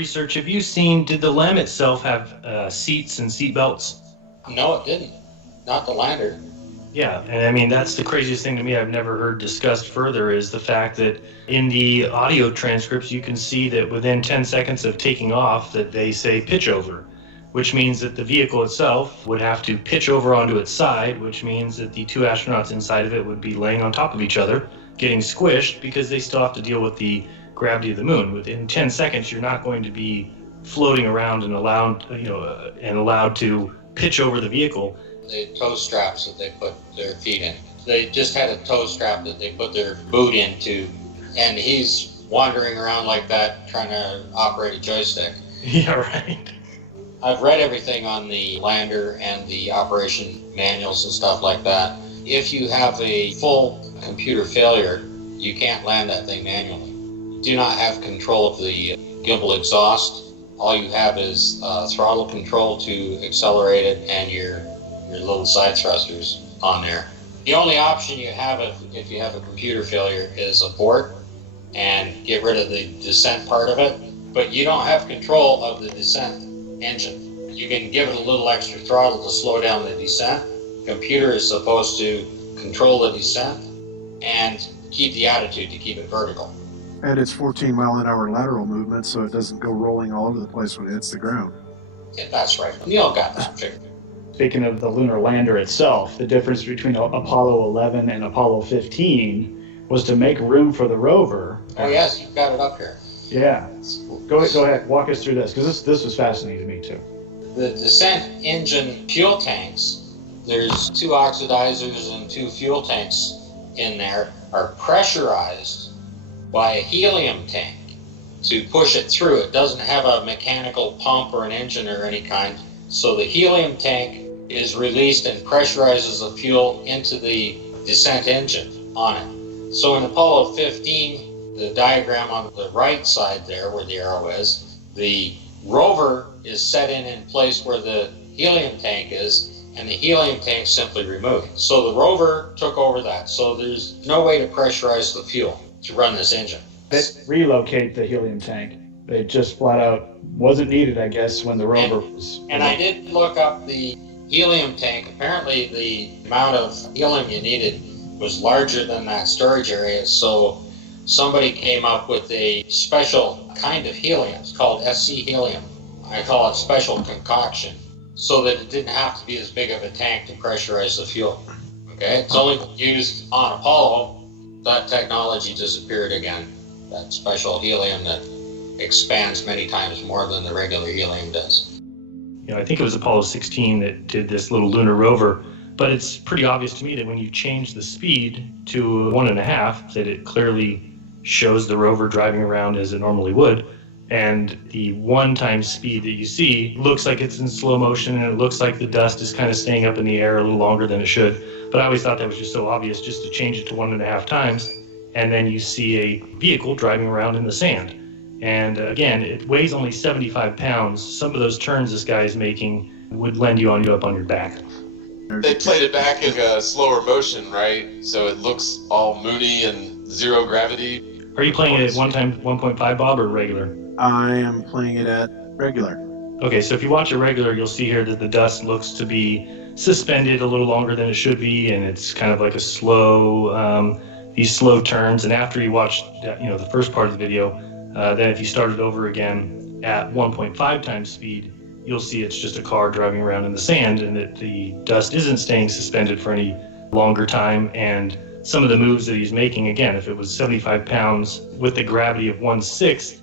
research have you seen, did the LEM itself have seats and seat belts? No, it didn't. Not the lander. Yeah, and I mean, that's the craziest thing to me I've never heard discussed further is the fact that in the audio transcripts, you can see that within 10 seconds of taking off that they say pitch over, which means that the vehicle itself would have to pitch over onto its side, which means that the two astronauts inside of it would be laying on top of each other, getting squished because they still have to deal with the gravity of the moon. Within 10 seconds, you're not going to be floating around and allowed to pitch over the vehicle. The toe straps that they put their feet in. They just had a toe strap that they put their boot into, and he's wandering around like that trying to operate a joystick. Yeah, right. I've read everything on the lander and the operation manuals and stuff like that. If you have a full computer failure, you can't land that thing manually. You do not have control of the gimbal exhaust. All you have is throttle control to accelerate it and your little side thrusters on there. The only option you have if you have a computer failure is abort and get rid of the descent part of it, but you don't have control of the descent engine. You can give it a little extra throttle to slow down the descent. The computer is supposed to control the descent and keep the attitude to keep it vertical. And it's 14-mile-an-hour lateral movement, so it doesn't go rolling all over the place when it hits the ground. Yeah, that's right. Neil got that figured. Speaking of the lunar lander itself, the difference between Apollo 11 and Apollo 15 was to make room for the rover. Oh yes, you've got it up here. Yeah. Go ahead, walk us through this, because this was fascinating to me too. The descent engine fuel tanks, there's 2 oxidizers and 2 fuel tanks in there, are pressurized by a helium tank to push it through. It doesn't have a mechanical pump or an engine or any kind. So the helium tank is released and pressurizes the fuel into the descent engine on it. So in Apollo 15, the diagram on the right side there where the arrow is, the rover is set in place where the helium tank is, and the helium tank simply removed. So the rover took over that. So there's no way to pressurize the fuel to run this engine. They relocate the helium tank. They just flat out wasn't needed, I guess, when the rover was. And I did look up the helium tank. Apparently the amount of helium you needed was larger than that storage area, so somebody came up with a special kind of helium. It's called SC helium. I call it special concoction, so that it didn't have to be as big of a tank to pressurize the fuel. Okay, it's only used on Apollo. That technology disappeared again. That special helium that expands many times more than the regular helium does. I think it was Apollo 16 that did this little lunar rover, but it's pretty obvious to me that when you change the speed to 1.5, that it clearly shows the rover driving around as it normally would, and the 1 times speed that you see looks like it's in slow motion, and it looks like the dust is kind of staying up in the air a little longer than it should. But I always thought that was just so obvious, just to change it to 1.5 times, and then you see a vehicle driving around in the sand. And again, it weighs only 75 pounds. Some of those turns this guy is making would lend you up on your back. They played it back in a slower motion, right? So it looks all moony and zero gravity. Are you playing it at 1.5, Bob, or regular? I am playing it at regular. Okay, so if you watch a regular, you'll see here that the dust looks to be suspended a little longer than it should be, and it's kind of like a slow, these slow turns. And after you watch, the first part of the video, then if you start it over again at 1.5 times speed, you'll see it's just a car driving around in the sand, and that the dust isn't staying suspended for any longer time. And some of the moves that he's making, again, if it was 75 pounds with the gravity of 1/6,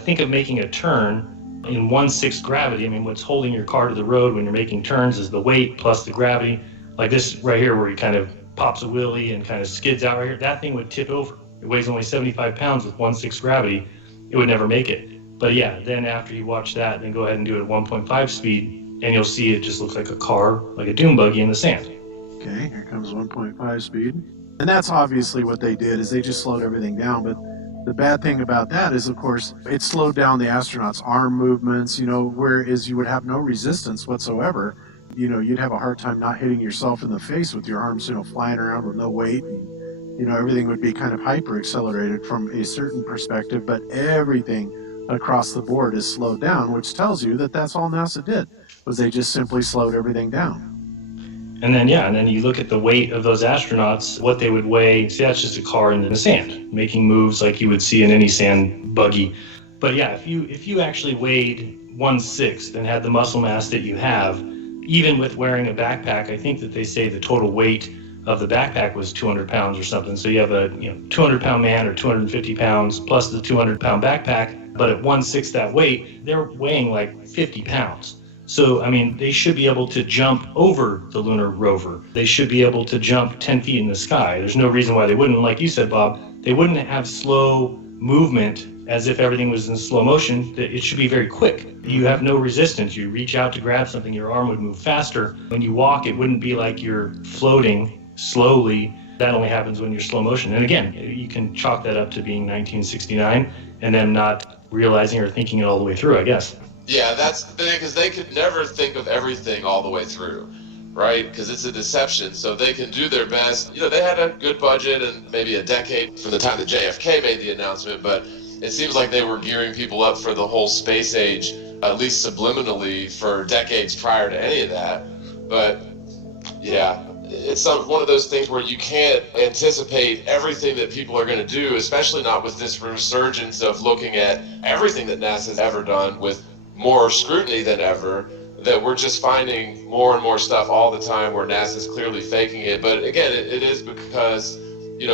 think of making a turn in 1/6 gravity. I mean, what's holding your car to the road when you're making turns is the weight plus the gravity. Like this right here, where he kind of pops a wheelie and kind of skids out right here, that thing would tip over. It weighs only 75 pounds with 1/6 gravity. It would never make it. But yeah, then after you watch that, then go ahead and do it at 1.5 speed, and you'll see it just looks like a car, like a dune buggy in the sand. Okay, here comes 1.5 speed. And that's obviously what they did, is they just slowed everything down. But the bad thing about that is, of course, it slowed down the astronauts' arm movements, whereas you would have no resistance whatsoever. You'd have a hard time not hitting yourself in the face with your arms, flying around with no weight. And, everything would be kind of hyper accelerated from a certain perspective, but everything across the board is slowed down, which tells you that that's all NASA did, was they just simply slowed everything down. And then you look at the weight of those astronauts, what they would weigh. See, that's just a car in the sand, making moves like you would see in any sand buggy. But yeah, if you actually weighed 1/6 and had the muscle mass that you have, even with wearing a backpack, I think that they say the total weight of the backpack was 200 pounds or something. So you have a 200-pound man or 250 pounds plus the 200-pound backpack, but at 1/6 that weight, they're weighing like 50 pounds. So, I mean, they should be able to jump over the lunar rover. They should be able to jump 10 feet in the sky. There's no reason why they wouldn't. Like you said, Bob, they wouldn't have slow movement as if everything was in slow motion. It should be very quick. You have no resistance. You reach out to grab something, your arm would move faster. When you walk, it wouldn't be like you're floating slowly. That only happens when you're slow motion. And again, you can chalk that up to being 1969 and them not realizing or thinking it all the way through, I guess. Yeah, that's the thing, because they could never think of everything all the way through, right? Because it's a deception, so they can do their best. They had a good budget and maybe a decade from the time that JFK made the announcement, but it seems like they were gearing people up for the whole space age, at least subliminally, for decades prior to any of that. But yeah, it's one of those things where you can't anticipate everything that people are going to do, especially not with this resurgence of looking at everything that NASA's ever done with more scrutiny than ever, that we're just finding more and more stuff all the time where NASA's clearly faking it. But again, it is because,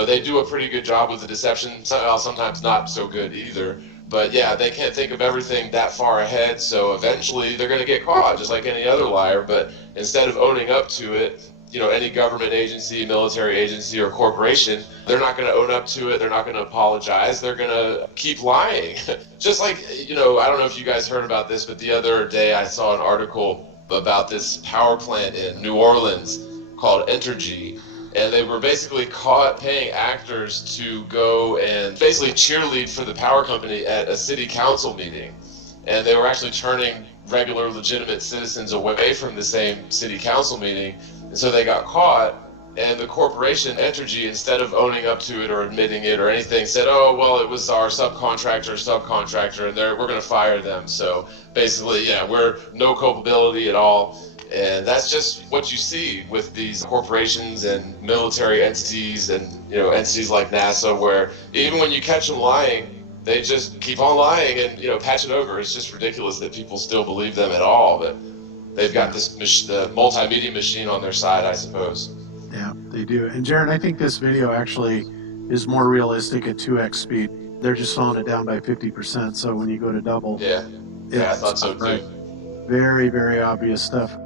they do a pretty good job with the deception, sometimes not so good either. But yeah, they can't think of everything that far ahead, so eventually they're going to get caught, just like any other liar. But instead of owning up to it, any government agency, military agency, or corporation, they're not going to own up to it. They're not going to apologize. They're going to keep lying. Just like, I don't know if you guys heard about this, but the other day I saw an article about this power plant in New Orleans called Entergy. And they were basically caught paying actors to go and basically cheerlead for the power company at a city council meeting. And they were actually turning regular, legitimate citizens away from the same city council meeting. And so they got caught, and the corporation, Entergy, instead of owning up to it or admitting it or anything, said, oh, well, it was our subcontractor, and we're going to fire them. So basically, yeah, we're no culpability at all. And that's just what you see with these corporations and military entities and, entities like NASA, where even when you catch them lying, they just keep on lying and, patch it over. It's just ridiculous that people still believe them at all. But they've got the multimedia machine on their side, I suppose. Yeah, they do. And Jared, I think this video actually is more realistic at 2x speed. They're just slowing it down by 50%. So when you go to double, yeah, I thought so too. Very, very obvious stuff.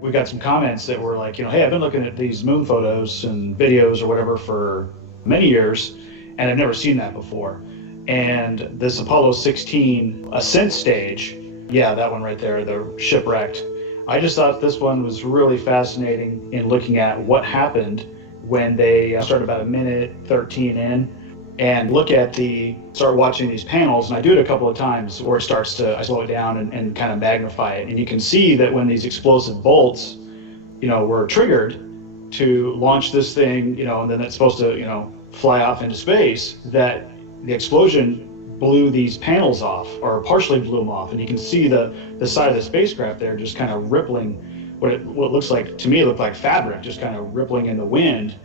We got some comments that were like, hey, I've been looking at these moon photos and videos or whatever for many years, and I've never seen that before. And this Apollo 16 ascent stage, yeah, that one right there, the shipwrecked. I just thought this one was really fascinating in looking at what happened when they started about a minute 13 in, and start watching these panels. And I do it a couple of times where I slow it down and kind of magnify it. And you can see that when these explosive bolts, were triggered to launch this thing, and then it's supposed to, fly off into space, that the explosion blew these panels off, or partially blew them off. And you can see the side of the spacecraft there just kind of rippling, what looks like, to me, it looked like fabric, just kind of rippling in the wind,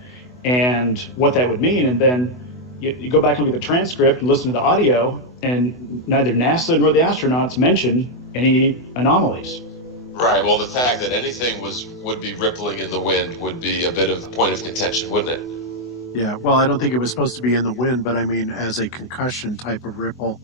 and what that would mean. And then you go back and look at the transcript and listen to the audio, and neither NASA nor the astronauts mention any anomalies. Right. Well, the fact that anything would be rippling in the wind would be a bit of a point of contention, wouldn't it? Yeah. Well, I don't think it was supposed to be in the wind, but I mean, as a concussion type of ripple,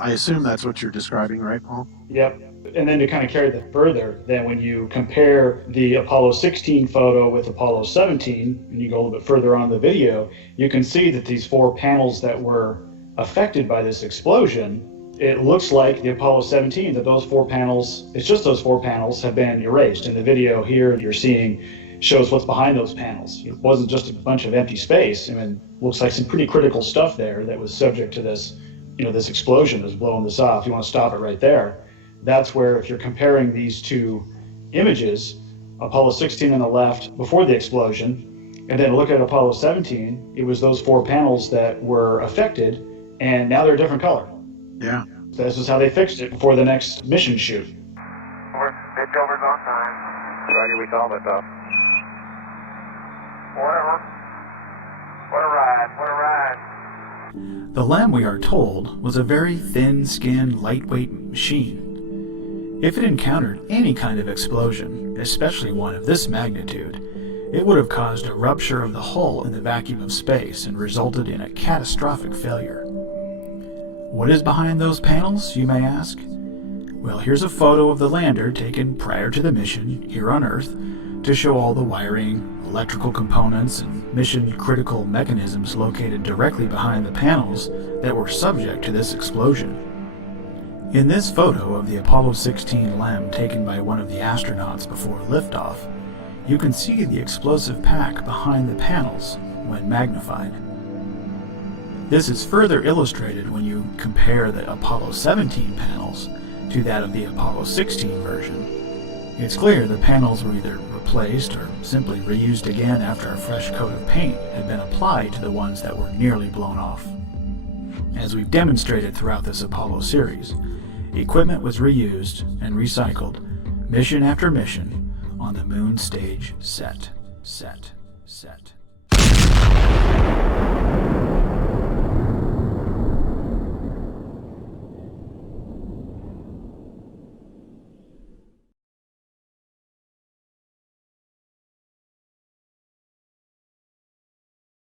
I assume that's what you're describing, right, Paul? Yep. And then to kind of carry that further, then when you compare the Apollo 16 photo with Apollo 17, and you go a little bit further on the video, you can see that these four panels that were affected by this explosion, it looks like the Apollo 17, that those four panels, it's just those four panels have been erased. In the video here you're seeing shows what's behind those panels. It wasn't just a bunch of empty space. I mean, looks like some pretty critical stuff there that was subject to this, this explosion that's blowing this off. You want to stop it right there. That's where, if you're comparing these two images, Apollo 16 on the left before the explosion, and then look at Apollo 17, it was those four panels that were affected, and now they're a different color. Yeah. This is how they fixed it before the next mission shoot. Pitch over's on time. Roger, we solved it though. Whatever. What a ride, what a ride. The LEM, we are told, was a very thin-skinned, lightweight machine. If it encountered any kind of explosion, especially one of this magnitude, it would have caused a rupture of the hull in the vacuum of space and resulted in a catastrophic failure. What is behind those panels, you may ask? Well, here's a photo of the lander taken prior to the mission here on Earth to show all the wiring, electrical components, and mission-critical mechanisms located directly behind the panels that were subject to this explosion. In this photo of the Apollo 16 LEM taken by one of the astronauts before liftoff, you can see the explosive pack behind the panels when magnified. This is further illustrated when you compare the Apollo 17 panels to that of the Apollo 16 version. It's clear the panels were either replaced or simply reused again after a fresh coat of paint had been applied to the ones that were nearly blown off. As we've demonstrated throughout this Apollo series, equipment was reused and recycled mission after mission on the moon stage set.